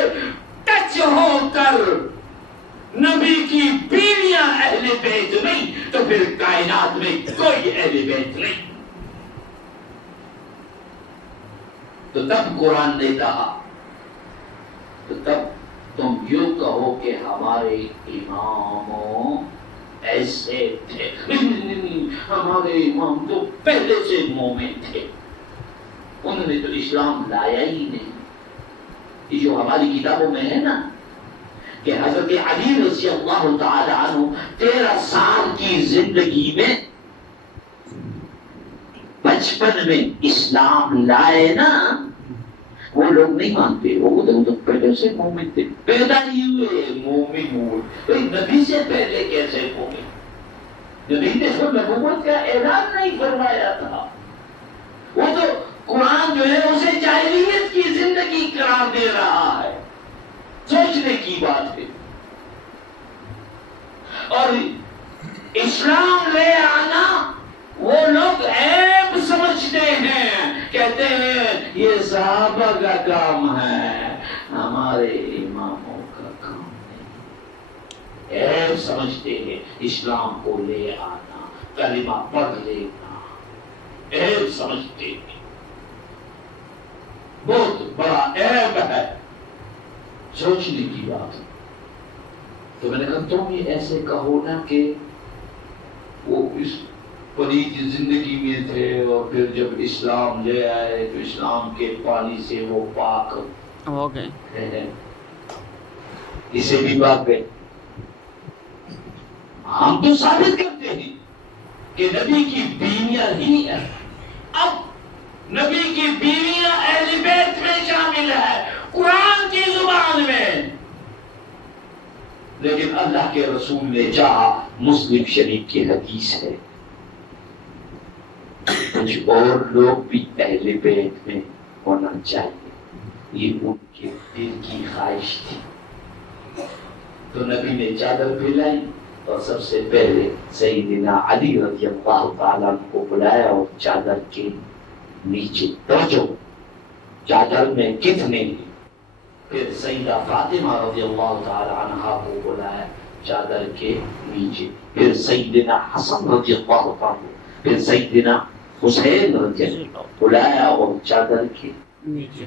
ٹچ ہو کر نبی کی بیویاں اہل بیت نہیں تو پھر کائنات میں کوئی اہل بیت نہیں۔ تو تب قرآن نے کہا، تو تب تم یوں کہو کہ ہمارے اماموں ایسے تھے، ہمارے امام تو پہلے سے مومن تھے، انہوں نے تو اسلام لایا ہی نہیں۔ یہ جو ہماری کتابوں میں ہے نا کہ حضرت علی رضی اللہ تعالی عنہ 13 سال کی زندگی میں بچپن میں اسلام لائے نا، وہ لوگ نہیں مانتے، وہ تو پہلے سے مومن تھے، پیدا ہی ہوئے مومن ہوئے، نبی سے پہلے کیسے مومن؟ نبی نے تو نبوت کا اعلان نہیں فرمایا تھا، وہ تو قرآن جو ہے اسے جاہلیت کی زندگی قرار دے رہا ہے۔ سوچنے کی بات ہے۔ اور اسلام لے آنا وہ لوگ عیب سمجھتے ہیں، کہتے ہیں یہ صحابہ کا کام ہے، ہمارے اماموں کا کام نہیں۔ عیب سمجھتے ہیں اسلام کو لے آنا، کلمہ پڑھ لینا، عیب سمجھتے ہیں، بہت بڑا عیب ہے۔ سوچنے کی بات ہے۔ تو میں نے کہا تم یہ ایسے کہو نا کہ وہ اس پلید زندگی میں تھے اور پھر جب اسلام لے آئے تو اسلام کے پانی سے وہ پاک ہو گئے، اسے بھی پاک گئے۔ ہم تو ثابت کرتے ہیں کہ نبی کی بیویاں ہی ہیں، اب نبی کی بیویاں اہل بیت میں شامل ہے قرآن کی زبان میں، لیکن اللہ کے رسول نے چاہا، مسلم شریف کی حدیث ہے، کچھ اور لوگ بھی اہل بیت میں ہونا چاہیے، یہ ان کے دل کی خواہش تھی۔ تو نبی نے چادر پھیلائی اور سب سے پہلے سیدنا علی رضی اللہ تعالیٰ عنہ کو بلایا اور چادر کے نیچے توجہ، چادر میں کتنے ہیں؟ پھر سیدہ فاطمہ رضی اللہ تعالی عنہا کو بلایا چادر کے نیچے، پھر سیدنا حسن رضی اللہ تعالی، پھر سیدنا حسین رضی اللہ بلایا اور چادر کے نیچے۔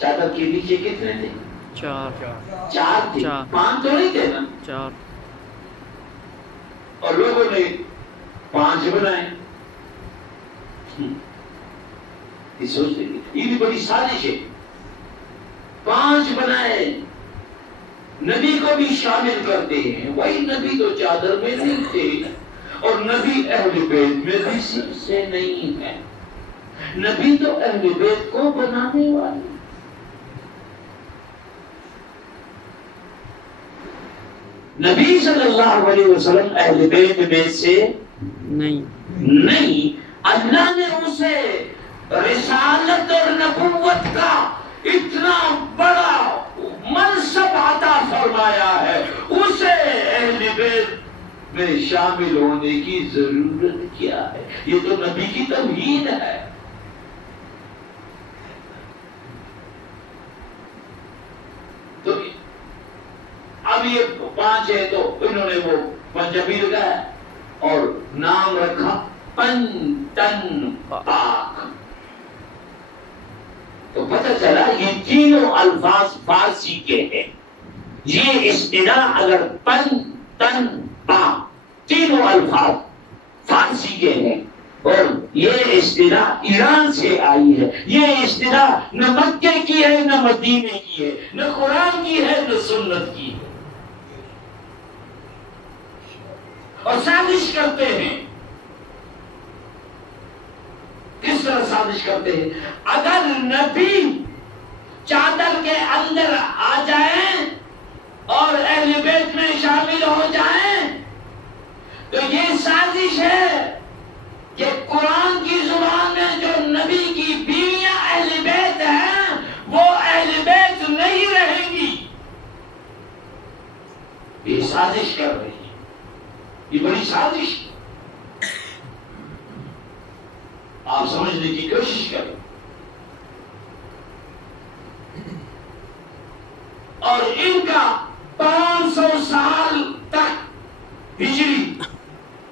چادر کے نیچے کتنے تھے؟ چار تھے، 5 تو نہیں تھے نا، 4۔ اور لوگوں نے 5 بنائے۔ یہ سوچ لیں، یہ بھی بڑی سازش ہے۔ 5 بنائے، نبی کو بھی شامل کرتے ہیں، وہی نبی تو چادر میں نہیں تھے اور نبی اہل بیت میں بھی سے نہیں ہے، نبی تو اہل بیت کو بنانے والے۔ نبی صلی اللہ علیہ وسلم اہل بیت میں سے نہیں، اللہ نے اسے رسالت اور نبوت کا اتنا بڑا منصب عطا فرمایا ہے، اسے اہل بیت میں شامل ہونے کی ضرورت کیا ہے؟ یہ تو نبی کی توحید ہے۔ تو اب یہ 5 ہے تو انہوں نے وہ پنجابی لگایا اور نام رکھا پنتن پاک۔ تو پتہ چلا یہ تینوں الفاظ فارسی کے ہیں، یہ اصطلاح اگر پن تن پا تینوں الفاظ فارسی کے ہیں اور یہ اصطلاح ایران سے آئی ہے، یہ اصطلاح نہ مکے کی ہے نہ مدینے کی ہے، نہ قرآن کی ہے نہ سنت کی ہے، اور سازش کرتے ہیں۔ کس طرح سازش کرتے ہیں؟ اگر نبی چادر کے اندر آ جائیں اور اہل بیت میں شامل ہو جائیں تو یہ سازش ہے کہ قرآن کی زبان میں جو نبی کی بیویاں اہل بیت ہیں وہ اہل بیت نہیں یہ سازش کر رہی ہے، یہ بڑی سازش ہے، آپ سمجھنے کی کوشش کریں۔ اور ان کا 500 سال تک ہجری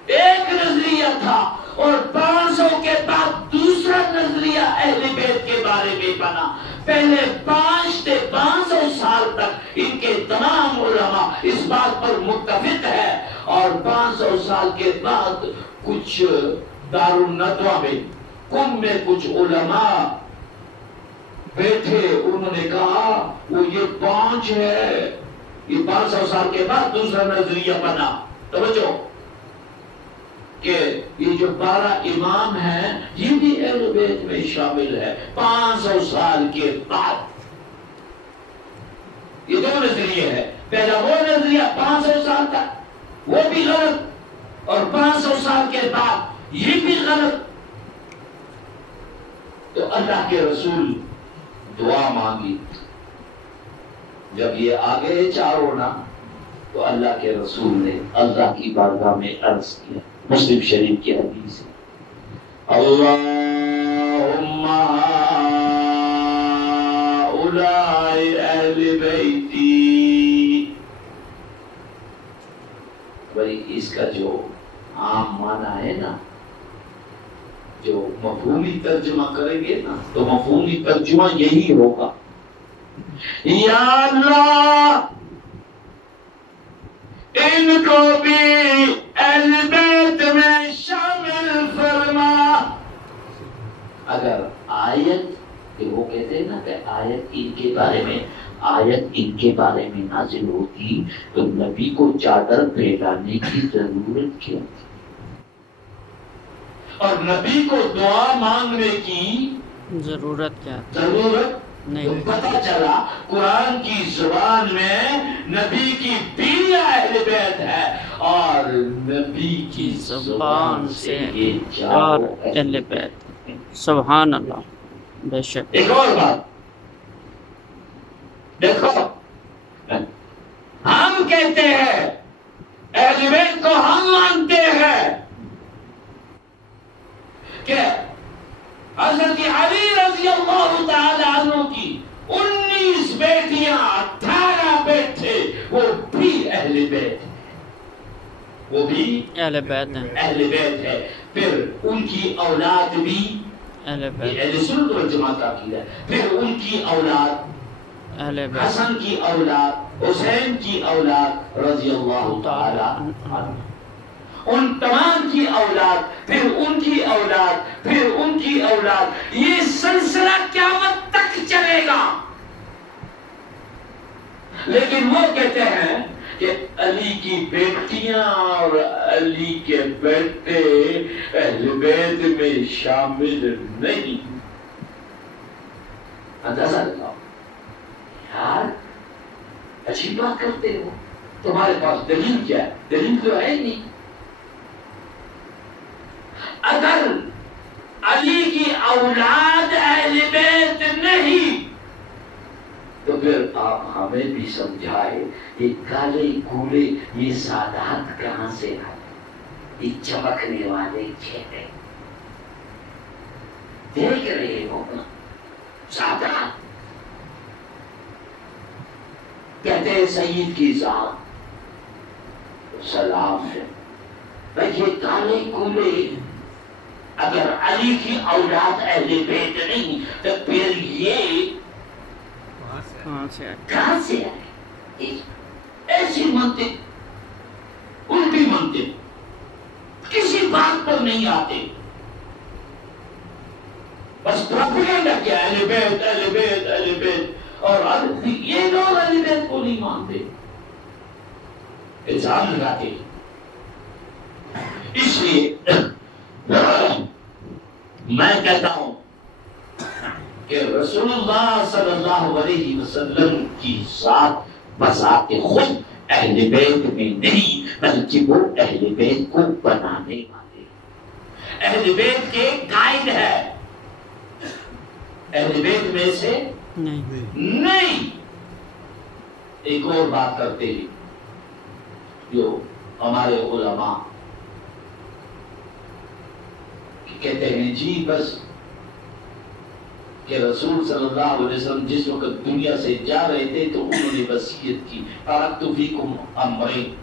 ایک نظریہ تھا، اور 500 کے بعد دوسرا نظریہ اہل بیت کے بارے میں بنا۔ پہلے 500 سال تک ان کے تمام علماء اس بات پر متفق ہے، اور 500 سال کے بعد کچھ دارالندوہ میں قم میں کچھ علماء بیٹھے، انہوں نے کہا وہ یہ 5 ہے، یہ 500 سال کے بعد دوسرا نظریہ بنا۔ توجہ کہ یہ جو 12 امام ہیں یہ بھی اہل بیت میں شامل ہے 500 سال کے بعد۔ یہ دو نظریے ہے، پہلا وہ نظریہ 500 سال تک وہ بھی غلط، اور 500 سال کے بعد یہ بھی غلط۔ تو اللہ کے رسول دعا مانگی، جب یہ آگے چاروں نا تو اللہ کے رسول نے اللہ کی بارگاہ میں عرض کیا، مسلم شریف کی حدیث ہے، اللہم ہؤلاء اہل بیتی۔ بھائی اس کا جو عام معنی ہے نا، جو مفہومی ترجمہ کریں گے نا تو مفہومی ترجمہ یہی ہوگا، یا اللہ ان کو بھی اہل بیت میں شامل فرما۔ اگر آیت کہ وہ کہتے ہیں نا کہ آیت ان کے بارے میں نازل ہوتی تو نبی کو چادر پھیلانے کی ضرورت کیا تھی، اور نبی کو دعا مانگنے کی ضرورت کیا؟ ضرورت نہیں۔ پتہ چلا قرآن کی زبان میں نبی کی بیوی اہل بیت ہے، اور نبی کی زبان سے یہ چار اہل بیت۔ سبحان اللہ، بے شک۔ ایک اور بات دیکھو، ہم کہتے ہیں اہل بیت کو ہم مانتے ہیں کہ حضرت علی رضی اللہ تعالی عنہ کی 19 بیٹیاں 18 بیٹے وہ بھی اہل بیت ہیں، وہ بھی اہل بیت ہیں، اہل بیت ہے۔ پھر ان کی اولاد بھی اہل بیت، اہل سنت والجماعت کا عقیدہ ہے۔ پھر ان کی اولاد اہل بیت، حسن کی اولاد، حسین کی اولاد رضی اللہ تعالی عنہ، ان تمام کی اولاد، پھر ان کی اولاد، پھر ان کی اولاد، یہ سلسلہ قیامت تک چلے گا۔ لیکن وہ کہتے ہیں کہ علی کی بیٹیاں اور علی کے بیٹے اہل بیت میں شامل نہیں۔ اندازہ لگاؤ یار، عجیب بات کرتے ہو، تمہارے پاس دلیل کیا ہے؟ دلیل تو ہے نہیں۔ اگر علی کی اولاد اہل بیت نہیں تو پھر آپ ہمیں بھی سمجھائے یہ کالے گولے یہ سادات کہاں سے آئے، یہ چمکنے والے چہرے دیکھ رہے ہو نا، سادات کہتے ہیں سید کی ذات سلام ہے۔ بھائی یہ کالے گولے اگر علی کی اولاد اہل بیت نہیں تو پھر یہ کہاں سے آئے؟ ایسی منطق، الٹی منطق، کسی بات پر نہیں آتے، بس پروپیگنڈا کیا اہل بیت اہل بیت اہل بیت، اور یہ لوگ اہل بیت کو نہیں مانتے، الزام لگاتے۔ اس لیے میں کہتا ہوں کہ رسول اللہ صلی اللہ علیہ وسلم کی ذات بذات خود اہل بیت میں نہیں، بلکہ وہ اہل بیت کو بنانے والے، اہل بیت کے قائد ہے، اہل بیت میں سے نہیں۔ ایک اور بات کرتے ہیں، جو ہمارے علماء کہتے ہیں جی بس کہ رسول صلی اللہ علیہ وسلم جس وقت دنیا سے جا رہے تھے تو انہوں نے وصیت کی ترکت فیکم امرین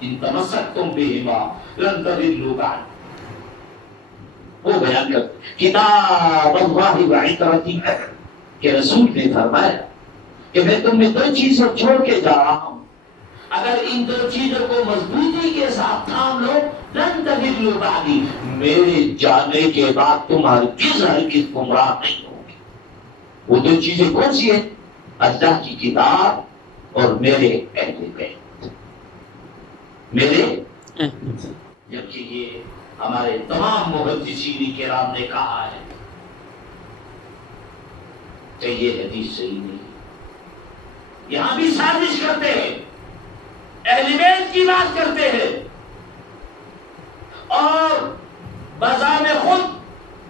ان تمسکتم بہما لن تضلوا بعد. وہ بیان کرتے کتاب اللہ و عترتی کہ رسول نے فرمایا کہ میں تمہیں دو چیزیں چھوڑ کے جا رہا ہوں، اگر ان دو چیزوں کو مضبوطی کے ساتھ تھام لو لن تضلوا بعدی، میرے جانے کے بعد تمہاری ہرگز گمراہ نہیں ہوگی. وہ دو چیزیں کون سی ہیں؟ اللہ کی کتاب اور میرے اہل بیت. میرے جبکہ یہ ہمارے تمام محدثین کرام نے کہا ہے کہ یہ حدیث صحیح نہیں. یہاں بھی سازش کرتے ہیں، اہل بیت کی بات کرتے ہیں اور بذات خود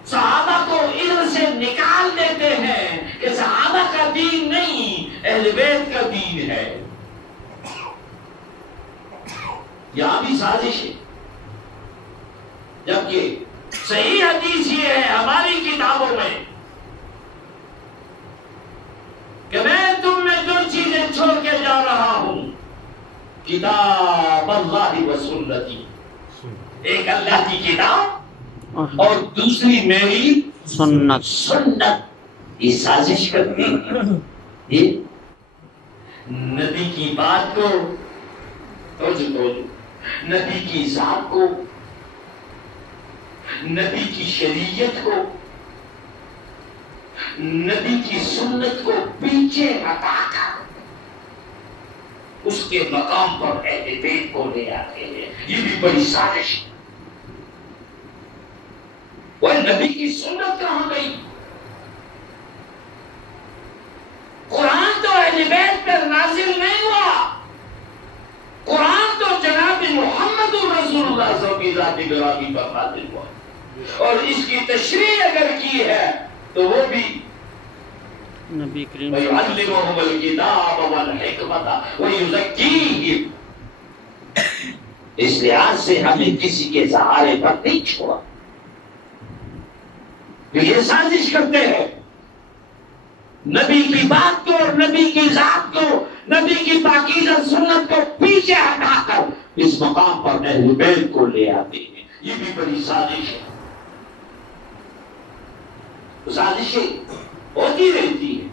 صحابہ کو علم سے نکال دیتے ہیں کہ صحابہ کا دین نہیں اہل بیت کا دین ہے. یہاں بھی سازش ہے، جبکہ صحیح حدیث یہ ہے ہماری کتابوں میں کہ میں تم میں دو چیزیں چھوڑ کے جا رہا ہوں، کتاب اللہ و سنتی، ایک اللہ کی کتاب اور دوسری میری سنت. یہ سازش کرتے ہیں، یہ نبی کی بات کو نبی کی ذات کو، نبی کی شریعت کو، نبی کی سنت کو پیچھے ہٹا کر اس کے مقام پر اہل بیت کو لے آتے ہیں. یہ بھی بڑی سازش ہے. وہ نبی کی سنت کہاں گئی؟ قرآن تو اہل بیت پر نازل نہیں ہوا، قرآن تو جناب محمد رسول اللہ صلی اللہ علیہ وسلم کی ذات گرامی پر نازل ہوا، اور اس کی تشریح اگر کی ہے تو وہ بھی نبی کریم وَيُعَلِّمُهُمُ الْكِتَابَ وَالْحِكْمَةَ وَيُزَكِّيهِمْ. اس لحاظ سے ہمیں کسی کے سہارے پر نہیں چھوڑا. تو یہ سازش کرتے ہیں نبی کی بات کو اور نبی کی ذات کو، نبی کی پاکیزہ سنت کو پیچھے ہٹا کر اس مقام پر اہل بیت کو لے آتے ہیں. یہ بھی بڑی سازش ہے. سازشیں ہوتی رہتی ہے.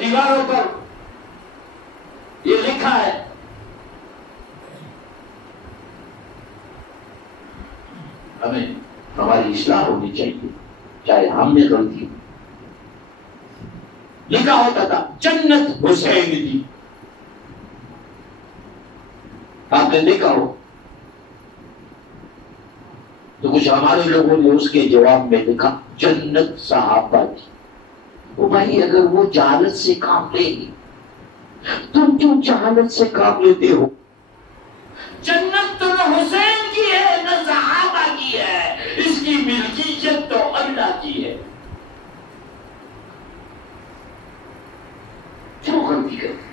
دیواروں پر یہ لکھا ہے ہمیں ہماری اصلاح ہونی چاہیے چاہے ہم نے غلطی ہو. لکھا ہوتا تھا جنت حسین دی، آپ نے دیکھا ہو تو کچھ ہمارے لوگوں نے اس کے جواب میں لکھا جنت صحابہ کی. وہ بھائی اگر وہ جہالت سے کام لے گی، تم کیوں جہالت سے کام لیتے ہو؟ جنت تو نہ حسین کی ہے نہ صحابہ کی ہے، اس کی ملکیت تو اللہ کی ہے. کیوں غلطی کرتے؟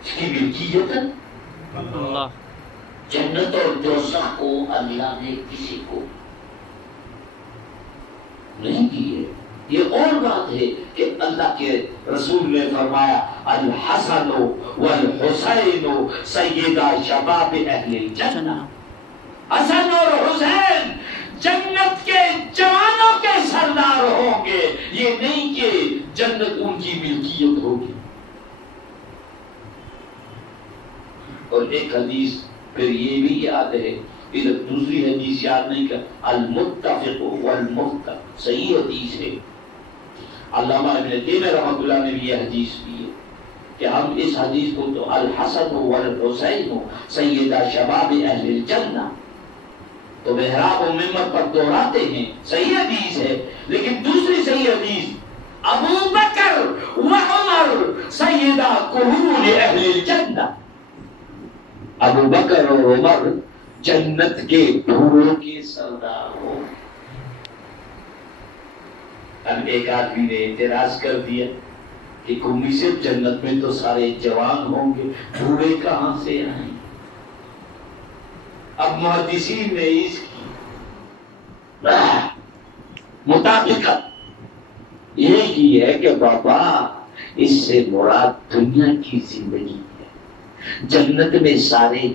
اس کی ملکیت اللہ. جنت اور دوزخ کو اللہ نے کسی کو نہیں دی ہے. یہ اور بات ہے کہ اللہ کے رسول نے فرمایا الحسن والحسین سیدہ شباب اہل الجنہ. حسن اور حسین جنت کے جوانوں کے سردار ہوں گے، یہ نہیں کہ جنت ان کی ملکیت ہوگی. اور ایک حدیث پھر یہ بھی یاد ہے، ادھر دوسری حدیث یاد نہیں کر، المتفق والمفتق، صحیح حدیث ہے. علامہ ابن تیمیہ رحمۃ اللہ نے بھی یہ حدیث کی ہے کہ ہم اس حدیث کو تو الحسن والحسین سیدہ شباب اہل الجنہ تو محراب و ممبر پر دہراتے ہیں. صحیح حدیث ہے، لیکن دوسری صحیح حدیث ابو بکر و عمر سیدہ کہول اہل الجنہ، ابو بکر اور عمر جنت کے دھوڑوں کے سردار ہو. اب ایک آدمی نے اعتراض کر دیا کہ قومی صرف جنت میں تو سارے جوان ہوں گے، بوڑھے کہاں سے آئیں؟ اب محدثین نے اس کی مطابقت یہ کی ہے کہ بابا اس سے مراد دنیا کی زندگی ہے، جنت میں سارے